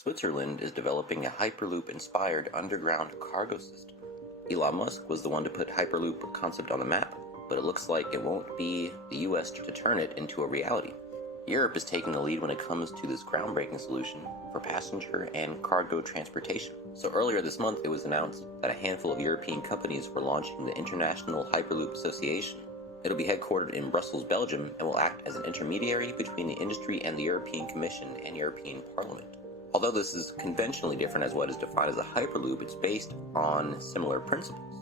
Switzerland is developing a Hyperloop-inspired underground cargo system. Elon Musk was the one to put Hyperloop concept on the map, but it looks like it won't be the US to turn it into a reality. Europe is taking the lead when it comes to this groundbreaking solution for passenger and cargo transportation. So earlier this month, it was announced that a handful of European companies were launching the International Hyperloop Association. It'll be headquartered in Brussels, Belgium, and will act as an intermediary between the industry and the European Commission and European Parliament. Although this is conventionally different as what is defined as a Hyperloop, it's based on similar principles.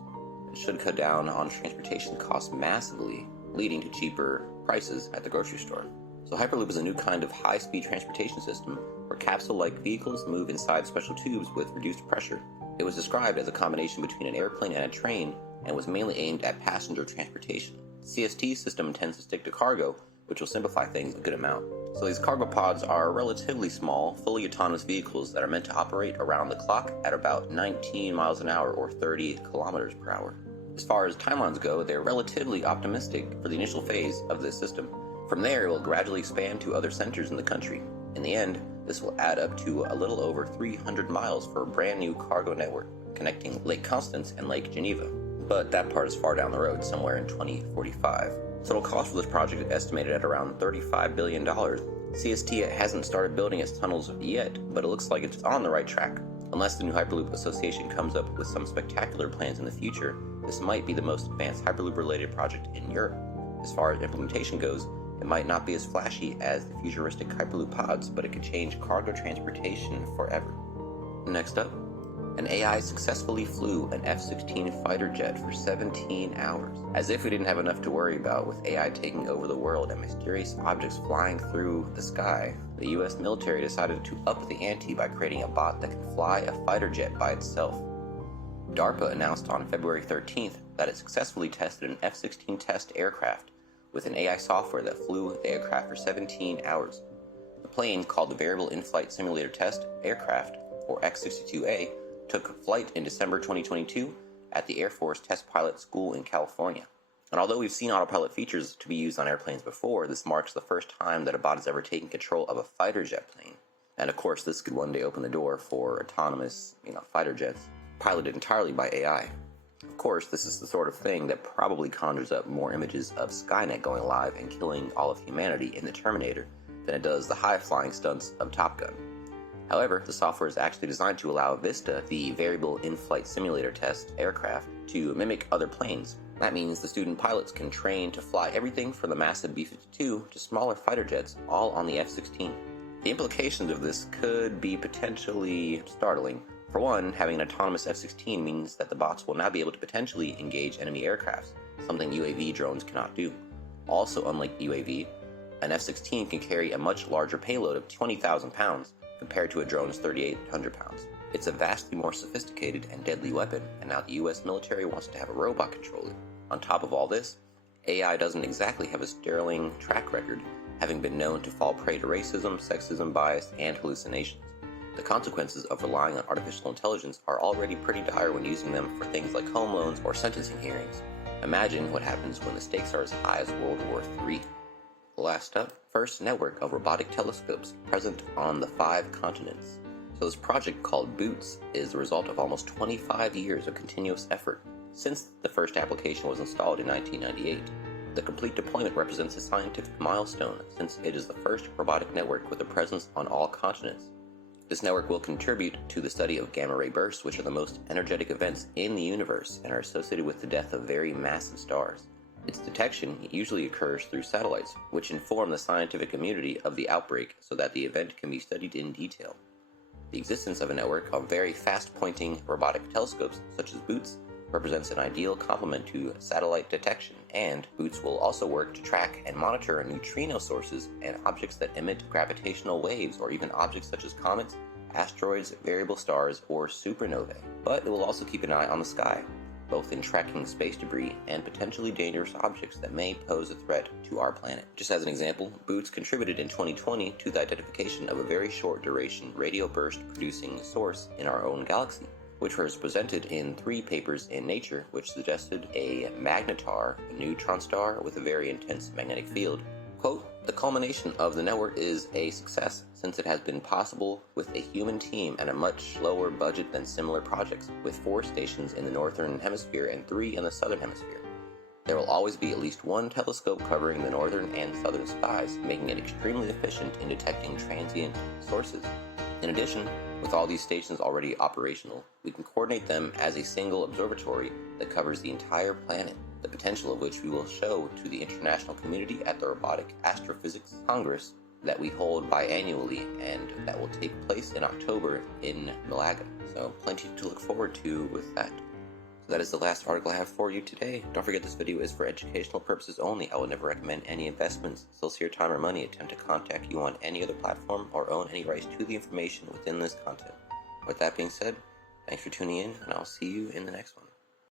It should cut down on transportation costs massively, leading to cheaper prices at the grocery store. So Hyperloop is a new kind of high-speed transportation system where capsule-like vehicles move inside special tubes with reduced pressure. It was described as a combination between an airplane and a train and was mainly aimed at passenger transportation. The CST system intends to stick to cargo, which will simplify things a good amount. So these cargo pods are relatively small, fully autonomous vehicles that are meant to operate around the clock at about 19 miles an hour or 30 kilometers per hour. As far as timelines go, they're relatively optimistic for the initial phase of this system. From there, it will gradually expand to other centers in the country. In the end, this will add up to a little over 300 miles for a brand new cargo network connecting Lake Constance and Lake Geneva. But that part is far down the road, somewhere in 2045. Total cost for this project is estimated at around $35 billion. CST hasn't started building its tunnels yet, but it looks like it's on the right track. Unless the new Hyperloop Association comes up with some spectacular plans in the future, this might be the most advanced Hyperloop-related project in Europe. As far as implementation goes, it might not be as flashy as the futuristic Hyperloop pods, but it could change cargo transportation forever. Next up, an AI successfully flew an F-16 fighter jet for 17 hours. As if we didn't have enough to worry about with AI taking over the world and mysterious objects flying through the sky, the US military decided to up the ante by creating a bot that can fly a fighter jet by itself. DARPA announced on February 13th that it successfully tested an F-16 test aircraft with an AI software that flew the aircraft for 17 hours. The plane, called the Variable In-Flight Simulator Test Aircraft, or X-62A, took flight in December 2022 at the Air Force Test Pilot School in California. And although we've seen autopilot features to be used on airplanes before, this marks the first time that a bot has ever taken control of a fighter jet plane. And of course, this could one day open the door for autonomous, fighter jets piloted entirely by AI. Of course, this is the sort of thing that probably conjures up more images of Skynet going live and killing all of humanity in the Terminator than it does the high-flying stunts of Top Gun. However, the software is actually designed to allow Vista, the Variable In-Flight Simulator Test aircraft, to mimic other planes. That means the student pilots can train to fly everything from the massive B-52 to smaller fighter jets, all on the F-16. The implications of this could be potentially startling. For one, having an autonomous F-16 means that the bots will now be able to potentially engage enemy aircrafts, something UAV drones cannot do. Also, unlike UAV, an F-16 can carry a much larger payload of 20,000 pounds, compared to a drone's 3,800 pounds. It's a vastly more sophisticated and deadly weapon, and now the US military wants to have a robot control it. On top of all this, AI doesn't exactly have a sterling track record, having been known to fall prey to racism, sexism, bias, and hallucinations. The consequences of relying on artificial intelligence are already pretty dire when using them for things like home loans or sentencing hearings. Imagine what happens when the stakes are as high as World War III. Last up, first network of robotic telescopes present on the 5 continents. So this project called BOOTS is the result of almost 25 years of continuous effort since the first application was installed in 1998. The complete deployment represents a scientific milestone since it is the first robotic network with a presence on all continents. This network will contribute to the study of gamma-ray bursts, which are the most energetic events in the universe and are associated with the death of very massive stars. Its detection usually occurs through satellites, which inform the scientific community of the outbreak so that the event can be studied in detail. The existence of a network of very fast-pointing robotic telescopes, such as BOOTS, represents an ideal complement to satellite detection, and BOOTS will also work to track and monitor neutrino sources and objects that emit gravitational waves, or even objects such as comets, asteroids, variable stars, or supernovae. But it will also keep an eye on the sky, both in tracking space debris and potentially dangerous objects that may pose a threat to our planet. Just as an example, BOOTS contributed in 2020 to the identification of a very short duration radio burst producing source in our own galaxy, which was presented in 3 papers in Nature, which suggested a magnetar, a neutron star with a very intense magnetic field. Quote, "The culmination of the network is a success," since it has been possible with a human team and a much lower budget than similar projects, with 4 stations in the northern hemisphere and 3 in the southern hemisphere. There will always be at least one telescope covering the northern and southern skies, making it extremely efficient in detecting transient sources. In addition, with all these stations already operational, we can coordinate them as a single observatory that covers the entire planet, the potential of which we will show to the international community at the Robotic Astrophysics Congress that we hold biannually and that will take place in October in Malaga. So plenty to look forward to with that. So that is the last article I have for you today. Don't forget this video is for educational purposes only. I will never recommend any investments, sincere time or money, attempt to contact you on any other platform, or own any rights to the information within this content. With that being said, thanks for tuning in, and I'll see you in the next one.